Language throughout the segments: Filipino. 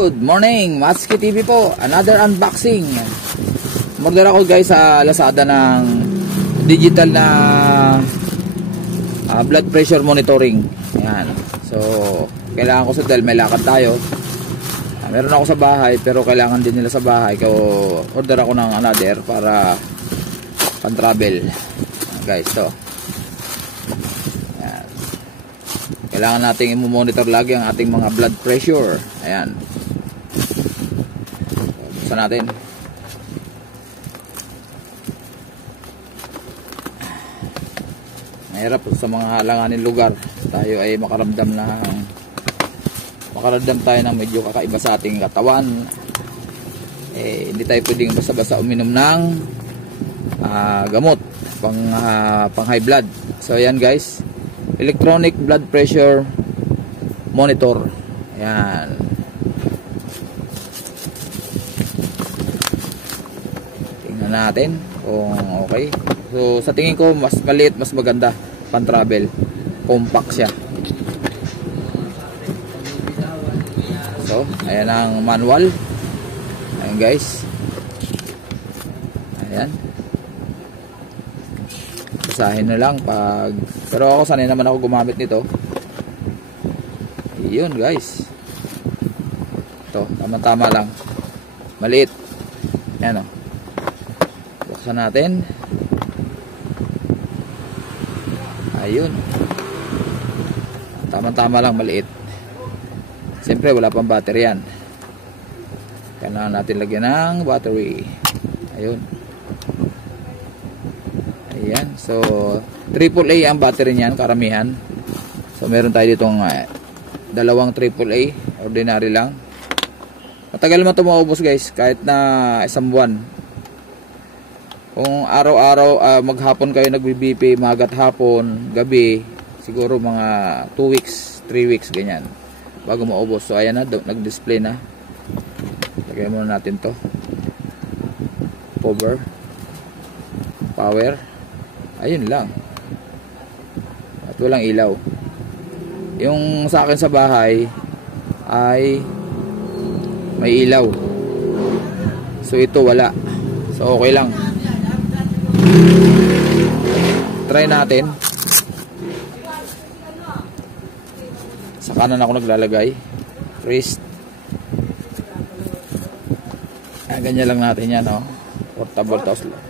Good morning, Matsuki TV po. Another unboxing. Order ako guys sa Lazada ng digital na blood pressure monitoring. Ayan. So, kailangan ko sa dahil may lakad tayo. Meron ako sa bahay pero kailangan din nila sa bahay. Order ako ng another para pan-travel. Guys, to. Kailangan nating i-monitor lagi ang ating mga blood pressure. Ayan. Buksan natin. Mahirap sa mga halanganin lugar. Tayo ay makaramdam tayo ng medyo kakaiba sa ating katawan. Hindi tayo pwedeng basta-basta uminom ng gamot pang high blood. So ayan guys, electronic blood pressure monitor. Ayan. Tingnan natin kung okay. So sa tingin ko mas maliit, mas maganda pang travel. Compact siya. So ayan ang manual. Ayan guys. Ayan. Basahin na lang pag, pero ako sanay naman ako gumamit nito. Yun guys, ito tama-tama lang, maliit. Yan o, buksan natin. Ayun, tama-tama lang, maliit. Siyempre wala pang battery yan, kailangan natin lagyan ng battery. Ayun. Ayan, so AAA ang battery niyan, karamihan. So meron tayo ditong dalawang AAA, ordinary lang. Matagal mo ito maubos guys, kahit na isang buwan. Kung araw-araw maghapon kayo nagbi-BP, magat hapon, gabi, siguro mga 2 weeks, 3 weeks ganyan bago maubos. So ayan na, nag-display na. Lagyan muna natin to. Power. Ayun lang. At walang ilaw. Yung sa akin sa bahay ay may ilaw. So ito wala. So okay lang. Try natin. Sa kanan ako naglalagay. Wrist. Ganyan lang natin yan, no? Portable toss lang.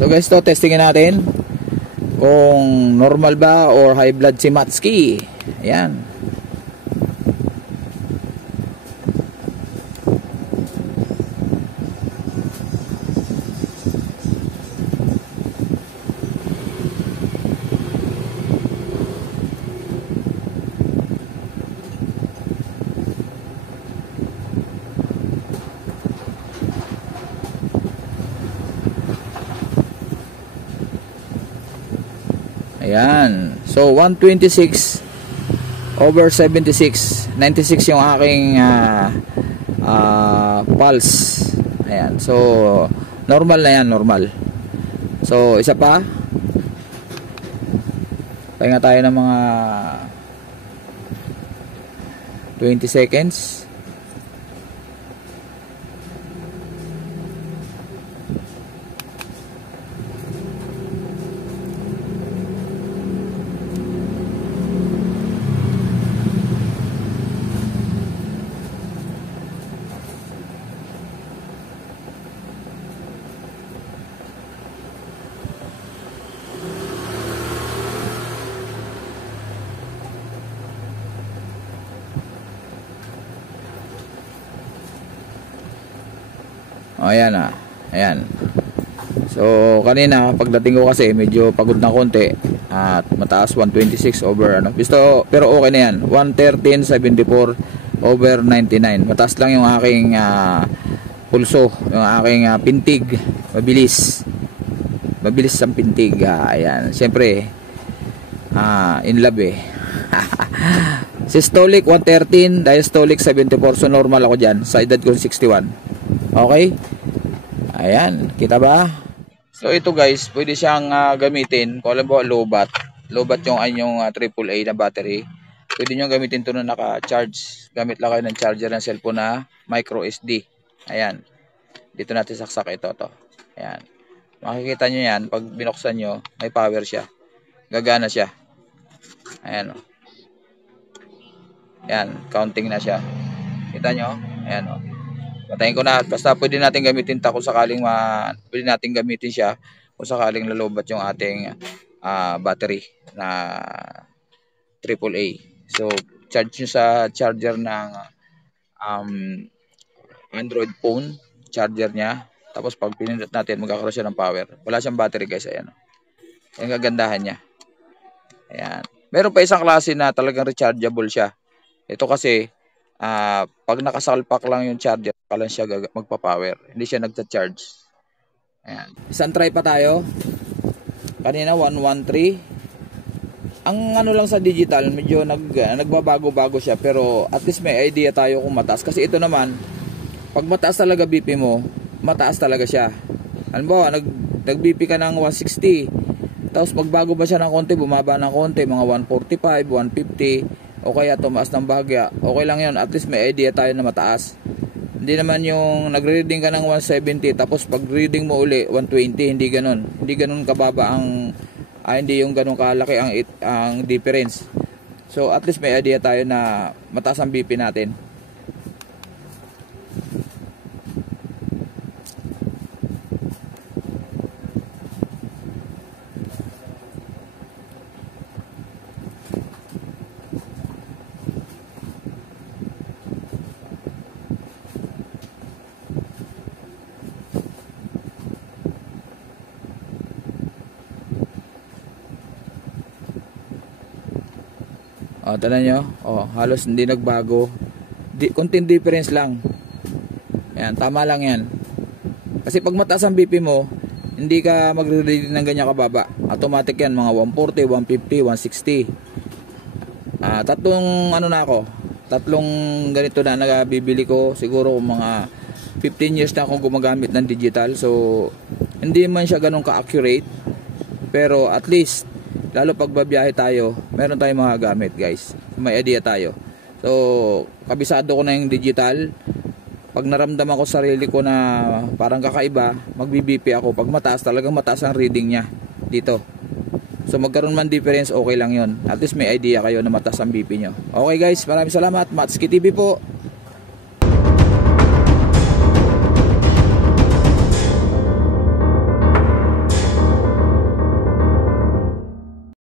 So guys, to testingin natin kung normal ba or high blood si Matsuki. Ayan. Ayan. So 126/76. 96 yung aking pulse. Ayan. So normal na yan, normal. So isa pa. Pahinga tayo ng mga 20 seconds. Ayan na. Ayan. So kanina pagdating ko kasi medyo pagod na konti at mataas, 126 over ano. Pero okay na yan. 113.74/99. Mataas lang yung aking pulso, yung aking pintig. Mabilis ang pintig. Ayan. Siyempre in love eh. Systolic 113, diastolic 74. So normal ako dyan sa edad ko 61. Okay? Ayan, kita ba? So ito guys, pwede siyang gamitin kung alam mo low bat. lobat yung anyong AAA na battery, pwede nyo gamitin to na naka-charge. Gamit lang kayo ng charger ng cellphone na micro SD. Ayan. Dito natin saksak ito to. Ayan. Makikita nyo yan, pag binuksan nyo, may power siya. Gagana siya. Ayan o. Ayan, counting na siya. Kita nyo? Ayan o. Patayin ko na. Basta pwede natin gamitin ta kung sakaling pwede natin gamitin siya kung sakaling lalobat yung ating battery na AAA. So, charge nyo sa charger ng Android phone, charger niya. Tapos pag pinindot natin, magkakaroon siya ng power. Wala siyang battery guys, ayan. Yung kagandahan niya. Ayan. Meron pa isang klase na talagang rechargeable siya. Ito kasi, pag nakasalpak lang yung charger, lang siya magpa-power. Hindi siya nagcha-charge. Ayan. Isang try pa tayo. Kanina 113. Ang ano lang sa digital, medyo nagbabago-bago siya. Pero at least may idea tayo kung mataas. Kasi ito naman, pag mataas talaga BP mo, mataas talaga siya. Halimbawa, nag-BP ka ng 160. Tapos magbago ba siya ng konti, bumaba ng konti, mga 145, 150, o kaya tumaas ng bahagya, okay lang yun. At least may idea tayo na mataas. Hindi naman yung nagre-reading ka ng 170, tapos pag reading mo uli 120, hindi ganun. Hindi ganun kababa ang, hindi yung ganun kalaki ang difference. So at least may idea tayo na mataas ang BP natin. Tignan nyo, halos hindi nagbago. Konting difference lang. Ayan, tama lang yan. Kasi pag mataas ang BP mo, hindi ka magre-read ng ganyan kababa. Automatic yan, mga 140, 150, 160. Tatlong tatlong ganito na nabibili ko. Siguro mga 15 years na akong gumagamit ng digital. So, hindi man siya ganun ka-accurate. Pero at least, lalo pag babiyahe tayo, meron tayong mga gamit guys. May idea tayo. So, kabisado ko na yung digital. Pag naramdaman ko sarili ko na parang kakaiba, magbi-BP ako. Pag mataas, talagang mataas ang reading niya dito. So, magkaroon man difference, okay lang yon. At least may idea kayo na mataas ang BP nyo. Okay guys, maraming salamat. Matsuki TV po.